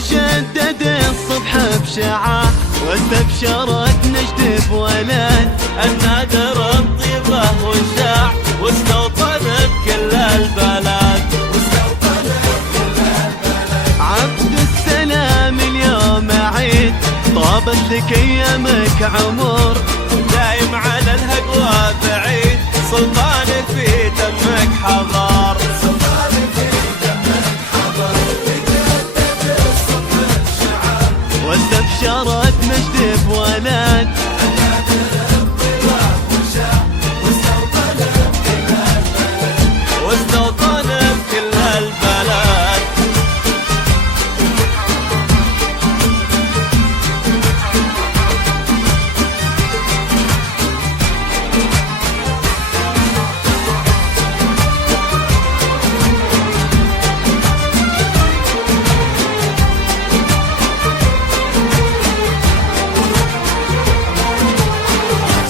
تجدد الصبح بشعاع واستبشرت نجد بولد. النادر الطيبة والشاع واستوطنت كل البلد. عبد السلام اليوم عيد طابت لك ايامك عمر، دايم على الهقوى بعيد سلطان في دمك حضر. واستبشرت مجد بولد. واستوطنت كل البلد.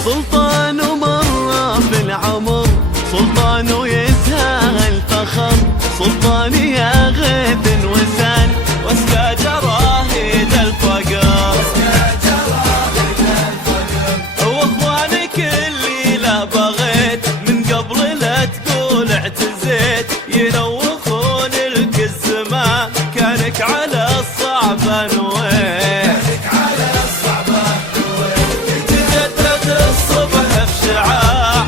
سلطان مرة في العمر، سلطان يزهى الفخر، سلطان يا غيث وسان واسقى جراهيد الفقر. واخوانك اللي لا بغيت من قبل لا تقول اعتزيت ينوخون لك الزمان. كانك على الصعب نويت. تجدد الصبح بشعاع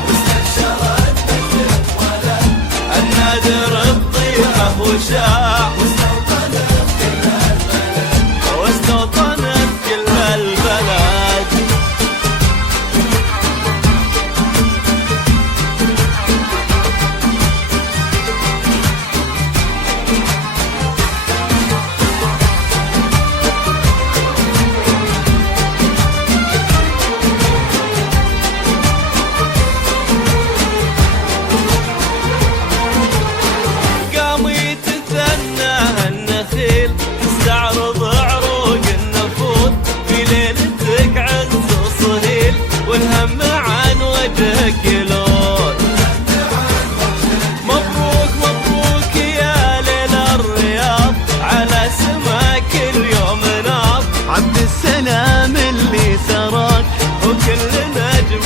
النادر الطيبة وشاع واستوطنت كل البلد. قام يتثنى النخيل تستعرض عروق النفوذ في ليلتك عز وصهيل والهم عن وجهك يلون. مبروك مبروك يا ليل الرياض على سماك اليوم ناض. عبد السلام اللي سراك وكل نجم